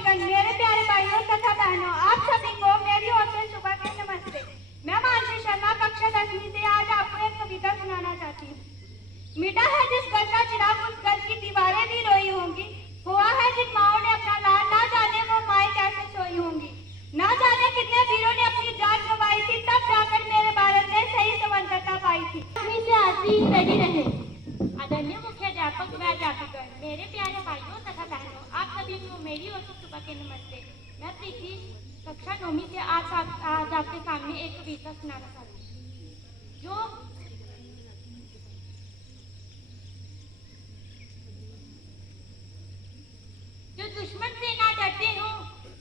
साथीगण, मेरे प्यारे भाइयों तथा बहनों, आप सभी को मेरी ओर से सुबह के नमस्ते। मैं मानसी शर्मा कक्षा 10वीं से आज आपको एक कविता सुनाना चाहती हूँ। मिटा है जिस घर का चिराग, उस घर की दीवारें भी रोई होंगी। हुआ है जिन माओं ने अपना लाल, ना जाने वो माएं कैसे सोई होंगी। ना जाने कितने वीरों ने अपनी जान गंवाई थी, तब जाकर मेरे भारत ने सही स्वतंत्रता पाई थी। से आज भी रेडी रहे। आदरणीय मुख्याध्यापक व अध्यापिका, मेरे प्यारे भाइयों तथा बहनों, आप सभी को मेरी ओर से सुबह के नमस्ते। मैं प्रीति कक्षा 9वीं से आज आपके सामने एक कविता सुनाना चाहती हूँ। जो दुश्मन से ना डरते हो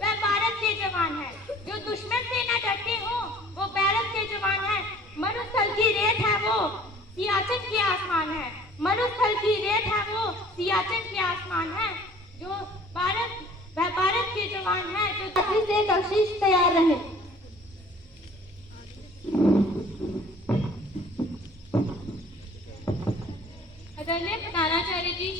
वह भारत के जवान है। जो दुश्मन से ना डरते हो वो भारत के जवान है। मरुस्थल की रेत है वो सियाचिन के आसमान है। मरुस्थल की रेत है वो सियाचिन के आसमान है। जो वह भारत के जवान है। जो छात्री से कशिश तैयार रहे। आदरणीय प्रधानाचार्य जी,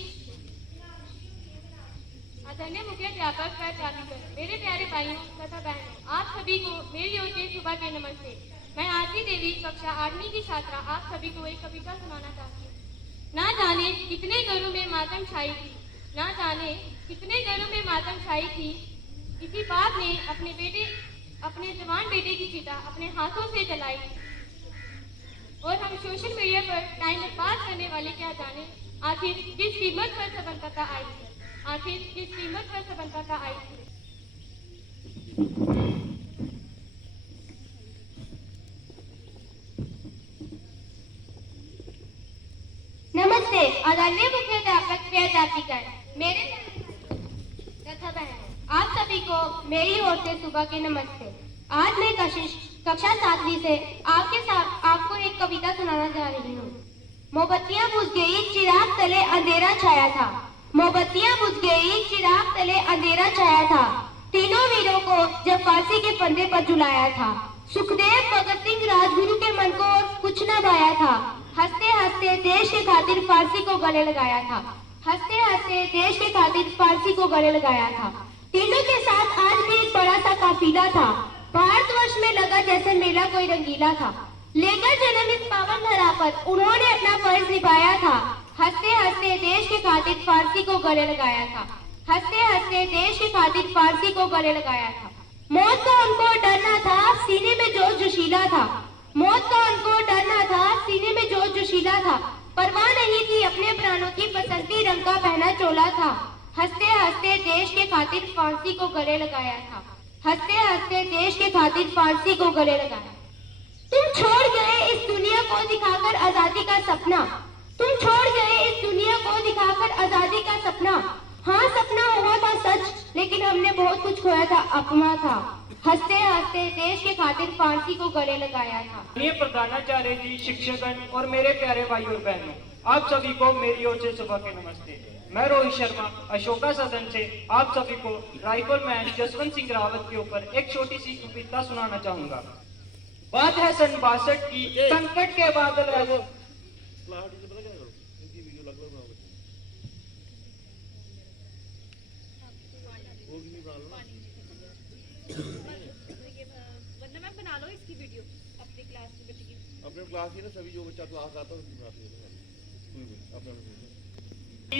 आदरणीय मुख्याध्यापक व अध्यापिका, मेरे प्यारे भाइयों तथा बहनों, आप सभी को मेरी ओर से सुबह के नमस्ते। मैं आरती देवी कक्षा 8वीं की छात्रा आप सभी को एक कविता सुनाना चाहती हूँ। ना जाने कितने घरों में मातम छाई थी, ना जाने कितने घरों में मातम छाई थी। किसी बाप ने अपने जवान बेटे की चिता अपने हाथों से जलाई। और हम सोशल मीडिया पर टाइम पास करने वाले क्या जाने आखिर किस कीमत पर स्वतंत्रता आई थी। आखिर किस कीमत पर स्वतंत्रता आई थी। नमस्ते आदरणीय मुख्याध्यापक व अध्यापिका, मेरे तथा बहनों, आप सभी को मेरी ओर से सुबह के नमस्ते। आज मैं कक्षा 7वीं से आपके साथ आपको एक कविता सुनाना जा रही हूँ। मोमबत्तियां बुझ गई, चिराग तले अंधेरा छाया था। मोमबत्तियां बुझ गई, चिराग तले अंधेरा छाया था। तीनों वीरों को जब फांसी के फंदे पर झुलाया था। सुखदेव, भगत सिंह, राजगुरु के मन को कुछ न भाया था। हंसते हंसते देश के खातिर फांसी को गले लगाया था। हंसते हंसते देश के खातिर फांसी को गले लगाया था। तीनों के साथ आज भी एक बड़ा सा काफिला था। भारतवर्ष में लगा जैसे मेला कोई रंगीला था। लेकर जन्म इस पावन धरा पर उन्होंने अपना फर्ज निभाया था। हंसते हंसते देश के खातिर फांसी को गले लगाया था। हंसते हंसते देश के खातिर फांसी को गले लगाया था। मौत का उनको डरना था, सीने में जोश जोशीला था। मौत का उनको डरना था, सीने में जोश जोशीला था। परवाह नहीं थी अपने प्राणों की, बसंती रंग का पहना चोला था। हंसते हंसते देश के खातिर फांसी को गले लगाया था। हंसते हंसते देश के खातिर फांसी को गले लगाया। तुम छोड़ गए इस दुनिया को दिखाकर आजादी का सपना। तुम छोड़ गए इस दुनिया को दिखाकर आजादी का सपना। हाँ, सपना हुआ था सच, लेकिन हमने बहुत कुछ खोया था, अपना था। हंसते हंसते देश के खातिर फांसी को गले लगाया था। प्रधानाचार्य जी, शिक्षकगण और मेरे प्यारे भाइयों और बहनों, आप सभी को मेरी ओर से सुबह के नमस्ते। मैं रोहित शर्मा अशोका सदन से आप सभी को राइफलमैन जसवंत सिंह रावत के ऊपर एक छोटी सी कविता सुनाना चाहूंगा। बात है सन 62 की, संकट के बादल आए। वरना मैं बना लो इसकी वीडियो अपनी क्लास के बच्चे की। अपने क्लास की ना सभी जो बच्चा क्लास आता है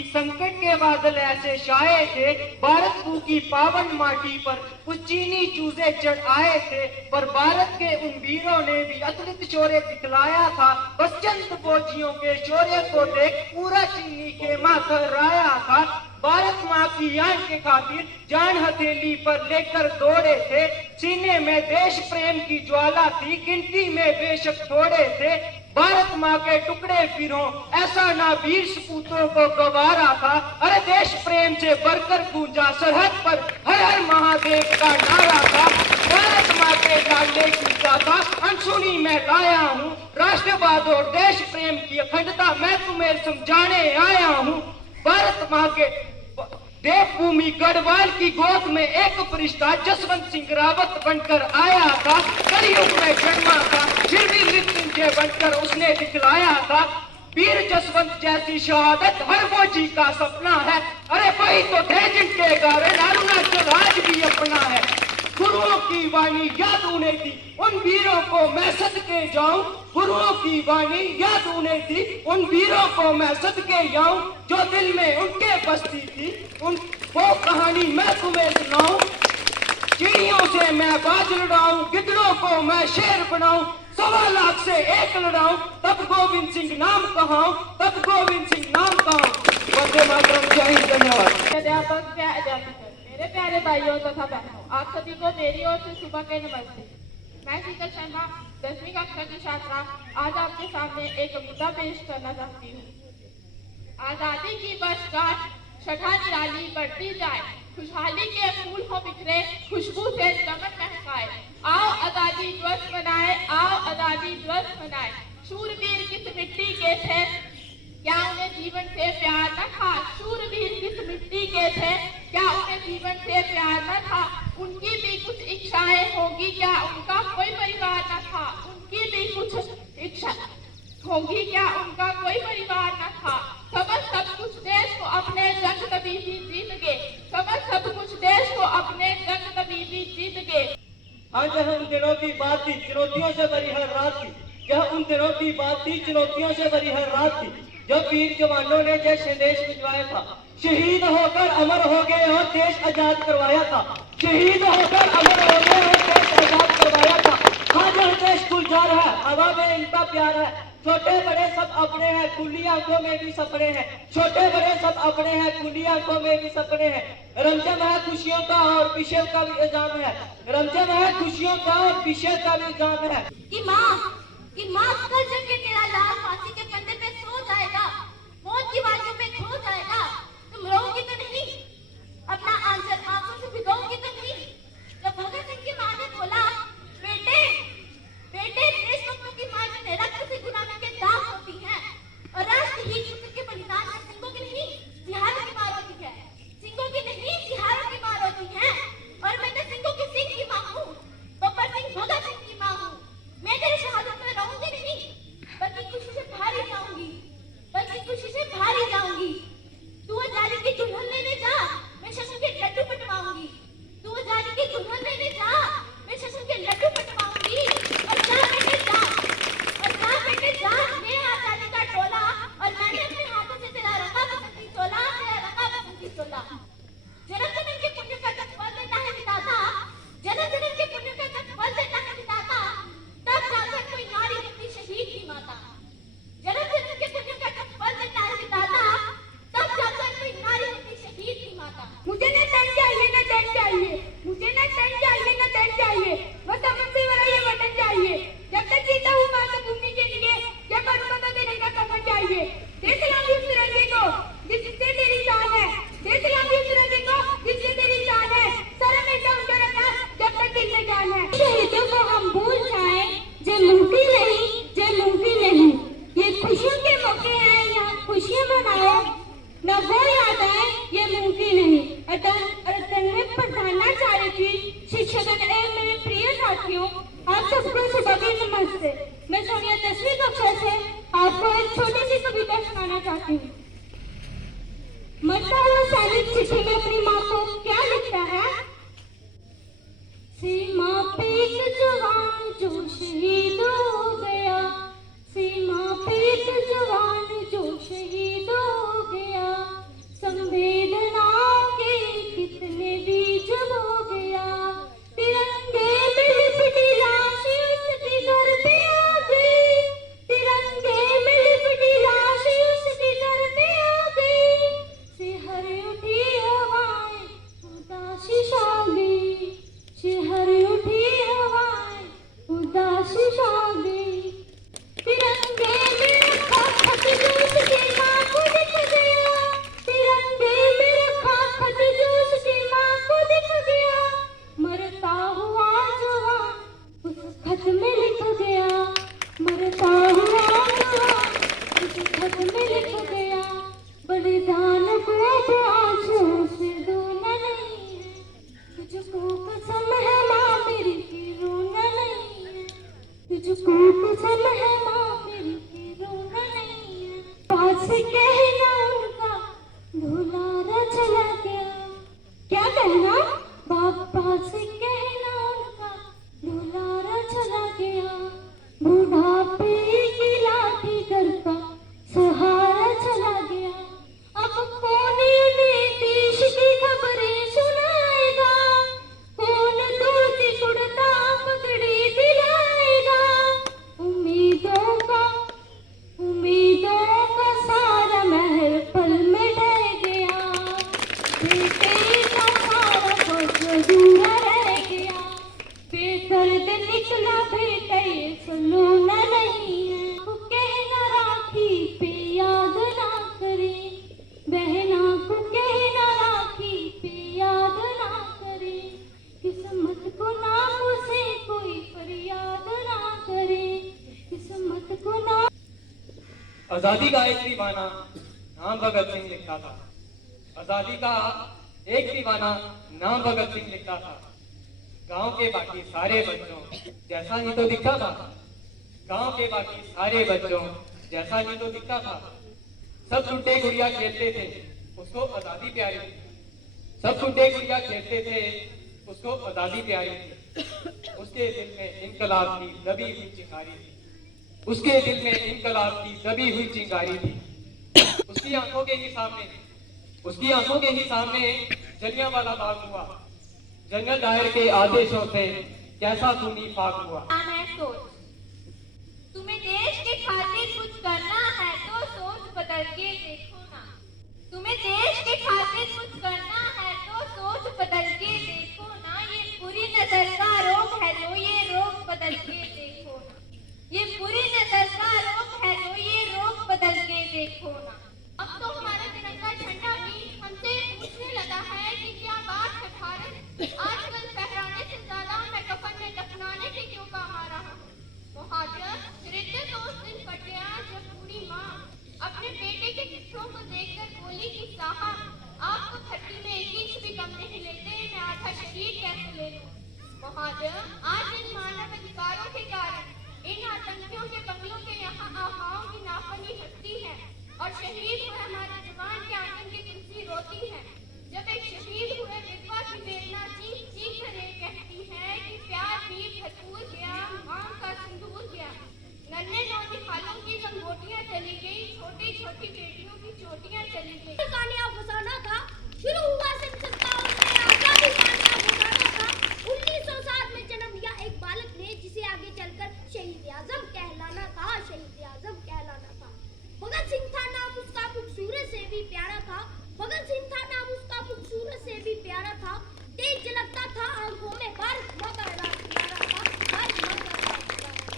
संकट के बादल ऐसे छाए थे, भारत की पावन माटी पर कुछ चीनी चूजे चढ़ आए थे। पर भारत के उन वीरों ने भी अतुलित शौर्य दिखलाया था। बस चंद फौजियों के शौर्य को देख पूरा चीनी के माँ थर्राया था। भारत माँ की आन के खातिर जान हथेली पर लेकर दौड़े थे। सीने में देश प्रेम की ज्वाला थी, गिनती में बेशक थोड़े थे। भारत माँ के टुकड़े फिर हो, ऐसा ना वीर सपूतों को गवारा था। अरे देश प्रेम से बढ़कर गूंजा सरहद पर हर हर महादेव का नारा था। भारत माँ के लाडले की गाथा अनसुनी मैं लाया हूँ। राष्ट्रवाद और देश प्रेम की अखंडता मैं तुम्हें समझाने आया हूँ। भारत माँ के देवभूमि गढ़वाल की गोद में एक फरिश्ता जसवंत सिंह रावत बनकर आया था। कलयुग में जन्मा था, फिर भी मृत्युंजय बनकर उसने दिखलाया था। वीर जसवंत जैसी शहादत हर फौजी का सपना है। अरे वही तो थे जिनके कारण अरुणाचल गुरुओं की वाणी याद उन्हें थी, उन वीरों को मैं सदके जाऊं। गुरुओं की वाणी याद उन्हें थी, उन वीरों को मैं सदके जाऊं, जो दिल में उनके बसती थी। वो कहानी मैं तुम्हें सुनाऊं। चिड़ियों से मैं बाज लड़ाऊं, गिद्धड़ों को मैं शेर बनाऊं, 1.25 लाख से एक लड़ाऊं, तब गोविंद सिंह नाम कहाऊं, तब गोविंद सिंह नाम कहाऊं। वंदे मातरम। जय हिंद। धन्यवाद। अध्यापक व अध्यापिका, मेरे प्यारे भाइयों तथा बहनों, आप सभी को मेरी ओर से सुबह के नमस्ते। मैं शीतल शर्मा 10वीं कक्षा की छात्रा आज आपके सामने एक कविता पेश करना चाहती हूँ। आजादी की वर्षगांठ छठा निराली बढ़ती जाए, खुशहाली के फूल हो बिखरे, खुशबू से चमन महकाए। आओ आजादी दिवस मनाए, आओ आजादी दिवस मनाए। शूरवीर किस मिट्टी के थे, क्या उन्हें जीवन से प्यार न था। शूरवीर किस मिट्टी के थे, क्या उन्हें जीवन से प्यार न था। उनकी भी कुछ इच्छाएं होगी, क्या उनका कोई परिवार न था। उनकी भी कुछ इच्छा होगी, क्या उनका कोई परिवार न था। समझ सब कुछ देश को अपने जंग तभी भी जीत गए, समझ सब कुछ देश को अपने जंग तभी भी जीत गए। हाँ, यह उन दिनों की बात थी, चुनौतियों से भरी हर रात थी। यह उन दिनों की बात थी, चुनौतियों से भरी हर रात थी, जब वीर जवानों ने जय संदेश भिजवाया था। शहीद होकर अमर हो गए और देश आजाद करवाया था। शहीद होकर अमर हो गए और देश आजाद करवाया था। हाँ, यह देश गुलजार है, हवा में इनका प्यार है। छोटे बड़े सब अपने हैं, खुली आंखों में भी सपने हैं। छोटे बड़े सब अपने हैं, खुली आंखों में भी सपने हैं। रमजान है खुशियों का और विषय का भी एजाम है। रमजान है खुशियों का और विषय का भी एजाम है। कि माँ कल जब के तेरा लाल फांसी के कंधे पे सो जाएगा, मौत की वादियों में खो जाएगा, तुम रोओगी तो नहीं, अपना आंचल आंखों से भिगोगी तो नहीं। जब भगत सिंह की माँ ने बोला, बेटे देशभक्तों की माँ जिन्हें रक्त से गुलामी के दाग होती है और राष्ट्र हित युद्ध के बलिदान में सिंहों की नहीं सिहारों की मार होती है, सिंहों की नहीं सिहारों की मार होती है। और मैं तो सिंहों की सिंह की माँ हूँ, बब्बर सिंह भगत सिंह की माँ हूँ। मैं तेरी शहादत में रहूंगी नहीं, बल्कि खुशी से भारी जाऊंगी, बल्कि खुशी से भारी जाऊंगी। तू आजादी की दुल्हन लेने जा, मैं शशि के लड्डू पटवाऊंगी। तू आजादी की दुल्हन लेने जा, मैं शशि के लड्डू पटवाऊंगी। और जा बेटे जा, और जा बेटे जा, मैं आजादी का टोला और मैंने अपने हाथों से तेरा रंगा बसंती तोला, तेरा रंगा बसंती तोला। जन्म जन्म के पुण्य का जब फल देता है विधाता, जन्म जन्म के पुण्य का जब फल देता है विधाता, तब जाकर कोई नारी होती शहीद की माता। जन्म जन्म के पुण्य का जब फल देता है विधाता, तब जाकर कोई नारी होती शहीद की माता। मुझे न तन चाहिए, न धन चाहिए, मुझे न तन चाहिए, न धन चाहिए, बस अमन से भरा ये वतन चाहिए। जब तक जीता हूँ मातृभूमि के लिए, जब मरूंगा तो तिरंगा कफन चाहिए। दे सलामी उस तिरंगे को जिससे तेरी शान है, दे सलामी उस तिरंगे को जिससे तेरी शान है। सर हमेशा ऊंचा रखना जब तक दिल में जान है। शहीदों को हम भूल जाए, जे मुमकिन नहीं, जे मुमकिन नहीं। ये खुशियों के मौके हैं, यहाँ खुशियाँ मनाओ, न वो याद आए, ये मुमकिन नहीं। मैं प्रधानाचार्य की शिक्षकगण एवं मेरे प्रिय साथियों, आप सबको सुबह के नमस्ते। मैं सोनिया 10वीं कक्षा से आपको एक छोटी सी कविता सुनाना चाहती हूँ। मरता हुआ सैनिक चिट्ठी में अपनी माँ को क्या लिखता है? सीमा पे एक जवान जो शहीद हो गया, सीमा पे एक जवान जो शहीद हो गया, संवेदनाओं के कितने बीज बो गया। तिरंगे में लिपटी लाश उसके घर पे आ गई, तिरंगे में लिपटी लाश उसके घर पे आजादी का एक दीवाना नाम भगत सिंह लिखता था। आजादी का एक दीवाना नाम भगत सिंह लिखता था। गांव के बाकी सारे बच्चों जैसा ही तो दिखता था। गांव के बाकी सारे बच्चों जैसा ही तो दिखता था। सब गुड्डे गुड़िया खेलते थे, उसको आजादी प्यारी थी। सब गुड्डे गुड़िया खेलते थे, उसको आजादी प्यारी थी। उसके दिल में इनकलाब की दबी हुई चिंगारी थी। उसके दिल में इनकलाब की दबी हुई चिंगारी थी। उसकी आंखों के ही सामने जलियांवाला बाग हुआ। जनरल डायर के आदेशों से कैसा खूनी फाक हुआ। है सोच, तुम्हें देश के खातिर कुछ करना है तो सोच बदल के देखो ना। तुम्हें देश के खातिर कुछ करना है तो सोच बदल के देखो ना। ये बुरी नजर का रोग है तो ये रोग बदल के देखो ना। ये बुरी नजर का रोग है तो ये रोग बदल के देखो ना। अब तो हमारा तिरंगा झंडा भी हमसे पूछने लगा है कि क्या बात है भारत, आजकल फहराने से ज्यादा मैं कफन में दफनाने के क्यों काम आ रहा हूँ। मुहाजिर हृदय तो उस दिन फट गया जब पूरी माँ अपने बेटे के चित्रों को देखकर बोली कि साहब, आपको धरती में 1 इंच भी कम नहीं लेते, मैं आधा शरीर कैसे ले लूं। मुहाजिर आज इन मानव अधिकारों के कारण इन आतंकियों के बंगलों के यहाँ आहाओं की नाफनी हटती है और शहीद हुए हमारे जवान के आंगन की तुलसी रोती है। जब एक शहीद हुए विधवा की बेलना चीख चीख कर ये कहती है कि प्यार भी भरपूर गया, मां का सिंदूर गया। नन्हे नौनिहालों की लंगोटियां चली गई, छोटी छोटी बेटियों की चोटियां चली गई। कामयाब फसाना था, शुरू हुआ सन 57 में आजादी कामयाब फसाना था। 1907 में जन्म लिया एक बालक ने जिसे आगे चलकर शहीद आजम कहलाना था। शहीद आजम कहलाना था। भगत सिंह था नाम उसका, खूबसूरत से भी प्यारा था। भगत सिंह था नाम उसका, खूबसूरत से भी प्यारा था। तेज झलकता था आंखों में, भारत मां का राज प्यारा था। भारत मां का राज प्यारा था।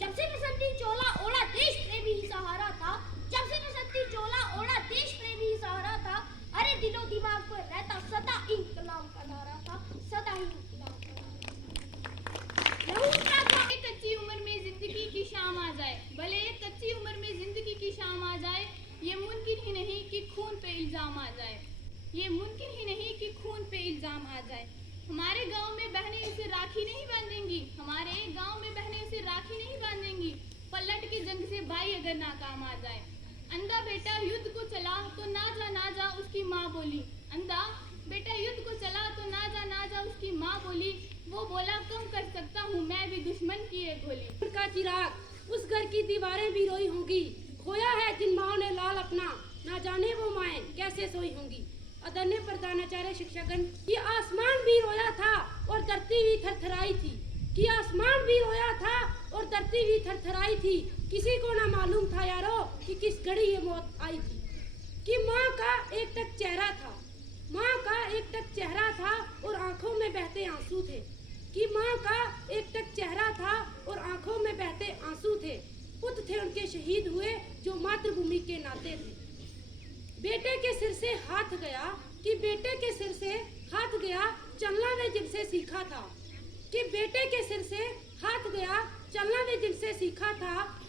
जब से बसंती चोला ओढ़ा देश प्रेमी ही सहारा था। जब से बसंती चोला ओढ़ा देश प्रेमी ही सहारा था। अरे दिलो दिमाग पर रहता सदा इंकलाब का नारा था। सदा ही इंकलाब का नारा। कच्ची उम्र में जिंदगी की शाम आ जाए, भले एक कच्ची उम्र में जिंदगी की शाम आ जाए, ये मुमकिन ही नहीं कि खून पे इल्जाम आ जाए। ये मुमकिन ही नहीं कि खून पे इल्जाम आ जाए। हमारे गांव में बहनें इसे राखी नहीं बांधेंगी। हमारे गांव में बहनें इसे राखी नहीं बांधेंगी। पलट की जंग से भाई अगर नाकाम आ जाए। अंधा बेटा युद्ध को चला तो ना जा उसकी माँ बोली। अंधा बेटा युद्ध को चला तो ना जा उसकी माँ बोली। वो बोला कम कर सकता हूँ मैं भी दुश्मन की एक गोली। का चिराग उस घर की दीवारें भी रोई होंगी। खोया है जिन माओ ने लाल अपना, ना जाने वो माएं कैसे सोई होंगी। आदरणीय प्रधानाचार्य शिक्षकगण, ये आसमान भी रोया था और धरती भी थरथराई थी। कि आसमान भी रोया था और धरती भी थरथराई थी। किसी को ना मालूम था यारो कि किस घड़ी ये मौत आई थी। कि माँ का एक टक चेहरा था, माँ का एक टक चेहरा था और आंखों में बहते आंसू थे। कि माँ का एक टक चेहरा था और आंखों में बहते आंसू थे। पुत्र थे उनके शहीद हुए जो मातृभूमि के नाते थे। बेटे के सिर से हाथ गया, कि बेटे के सिर से हाथ गया चलना ने जिनसे सीखा था। कि बेटे के सिर से हाथ गया चलना ने जिनसे सीखा था।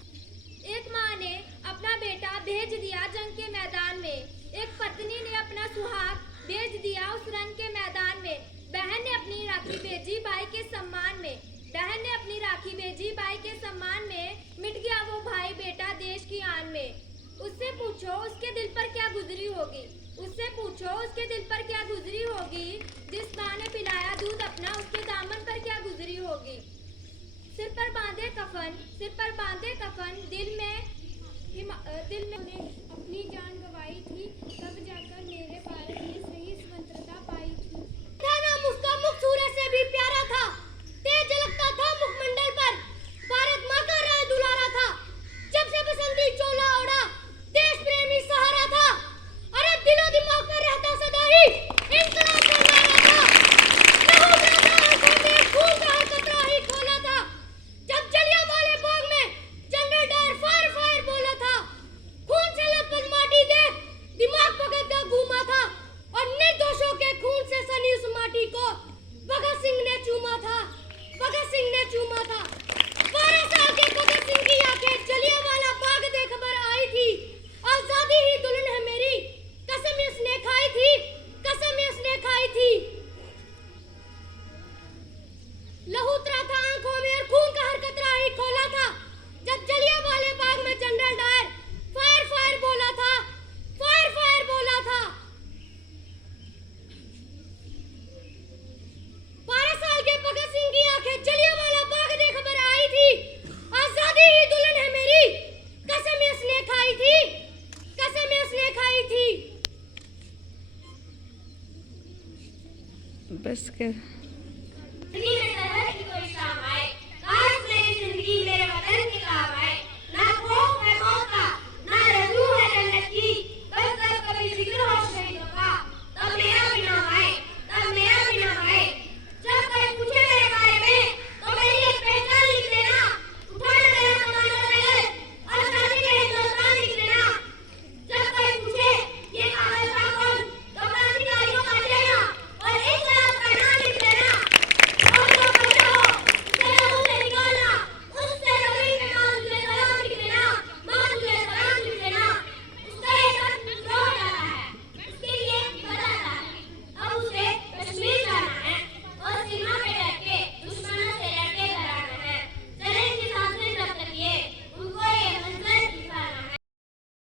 एक माँ ने अपना बेटा भेज दिया जंग के मैदान में। एक पत्नी ने अपना सुहाग भेज दिया उस रंग के मैदान में। बहन ने अपनी राखी भेजी भाई के सम्मान में। बहन ने अपनी राखी भेजी भाई के सम्मान में। मिट गया वो भाई बेटा देश की आन में। उससे पूछो उसके दिल पर क्या गुजरी होगी। उससे पूछो उसके दिल पर क्या गुजरी होगी। जिस माँ ने पिलाया दूध अपना उसके दामन पर क्या गुजरी होगी। सिर पर बांधे कफन दिल में उन्हें अपनी जान गवाई थी। तब जाकर मेरे भारत ने सही स्वतंत्रता पाई थी। था नाम उसका खूबसूरत से भी प्यारा था। तेज झलकता था मुखमंडल पर, भारत माँ का राज दुलारा था। जब से बसंती चोला ओढ़ा देश प्रेमी सहारा था। अरे दिलो दिमाग में रहता सदा ही इंकलाब का नारा था। लहू बहता आंखों में खून का कतरा ही खोला था। जब जलियांवाले बाग में जनरल डायर फायर फायर बोला था। खून से लथपथ माटी देख दिमाग भगत का घूमा था। और निर्दोषों के खून से सनी उस माटी को भगत सिंह ने चूमा था। भगत सिंह ने चूमा था। 12 साल के भगत सिंह की आंखें जलियांवाला बाग देख कर आई थी। बस कर। जिंदगी में